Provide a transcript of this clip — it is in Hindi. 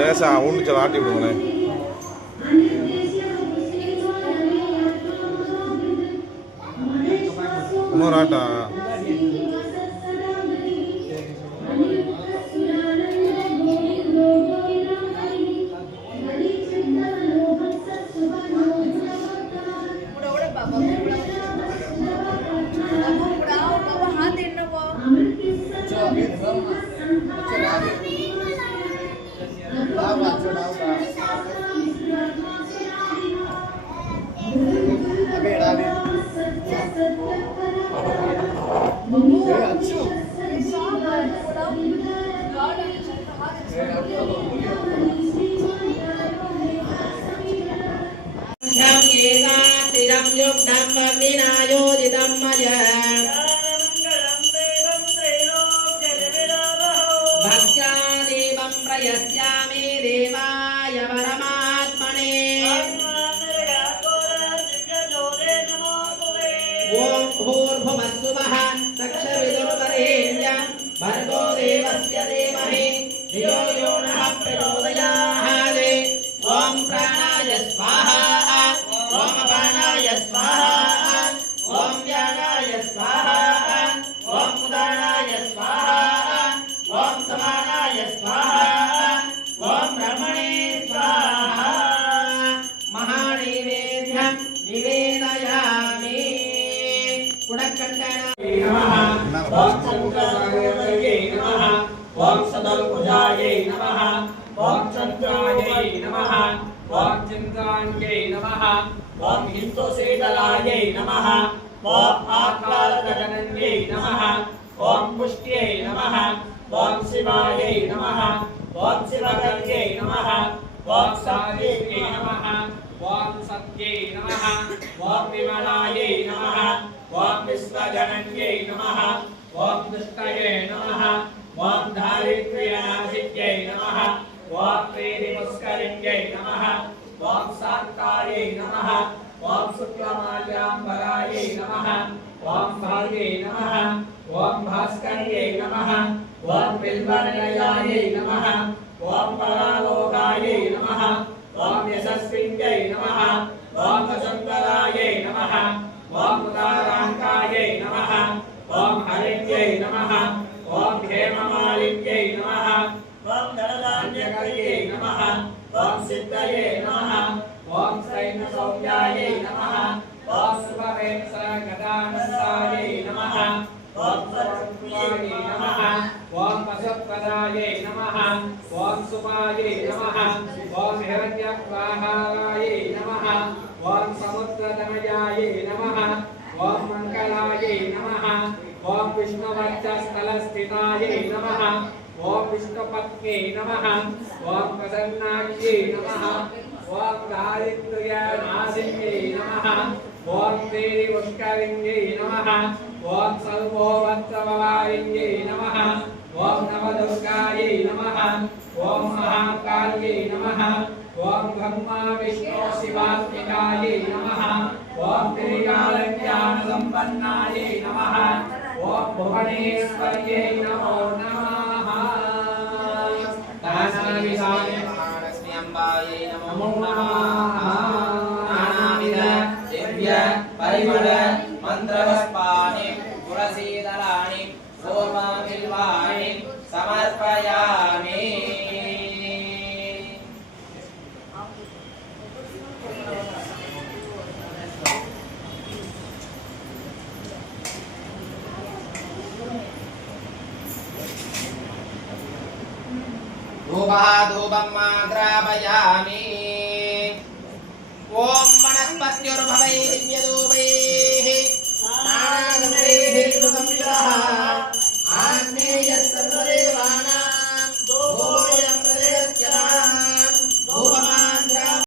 லேசாக உண்டு ஆட்டி விடுங்களேன். இன்னொரு ஆட்டா प्रयस्यामि देवाय परमात्मने ओम भूर्भुवस्सुवः तक्षविदुर्वरेण्यं भर्गो देवस्य धीमहि धियो यो नः प्रचोदयात् ओम प्राणाय स्वाहा ओम अपानाय स्वाहा ओम व्यानाय स्वाहा ओम उदानाय स्वाहा ओम समानाय स्वाहा ओम ब्रह्मणे स्वाहा महानैवेद्यं निवेदयामि कुडकण्ठनाय नमः ओम चन्द्राय नमः ओम सदल्भुजाय नमः ओम चन्द्राय नमः ओम चन्द्राय नमः ओम हिंसोशीतलाय नमः ओम आकाशगगनन्ये नमः ओम पुष्ट्ये नमः ओम शिवाय नमः ओम शिवगंगे नमः ओम सावित्र्ये नमः ओम सत्ये नमः ओम विमलाय नमः ओम विश्वजनन्ये नमः ओम दुष्टये नमः ओम दारिद्र्यनाशिक्ये नमः ओम प्रीतिपुष्करिण्ये नमः ओम शान्तायै नमः ओम शुक्लमाल्याम्बराय नमः ओम भार्ये नमः ओम भास्कर्ये नमः ओम बिल्वनिलयाय नमः ओम परालोकाय नमः ओम यशस्विन्यै नमः ओम वसुन्धराय नमः ओम उदाराङ्काय नमः ओम हरिण्यै नमः ओम हेममालिन्यै नमः ओम धनधान्यकर्ये नमः ओम सिद्धये नमः ओम सैन्यसौम्याय नमः ओम शुभवेत्सगदानन्दाय नमः ओम सर्वप्रियाय नमः ओम पशुपदाय नमः ओम सुपाय नमः ओम हिरण्यक्वाहाय नमः ओम समुद्रतनयाय नमः ओम मंगलाय नमः ओम विष्णुवक्षस्थलस्थिताय नमः ओम विष्णुपत्न्ये नमः ओम प्रसन्नायै नमः ओम दारिद्र्यनाशिन्ये नमः ओम प्रीतिपुष्करिण्ये नमः ओम सर्वोवत्सववारिण्ये नमः ओम नवदुर्गायै नमः ओम महाकाल्यै नमः ओम ब्रह्मा विष्णु शिवात्मिकायै नमः ओम त्रिकालज्ञानसम्पन्नायै नमः ओम भुवनेश्वर्यै नमो नमः दानाविधाय अम्बायै नमो नमः नानाविध दिव्य परिमल मंत्रपुष्पाणि तुलसीदलानि सोमबिल्वानि समर्पयामि धूपं द्रापयामि ओम वनस्पत्युर्भवै दिव्यधूपै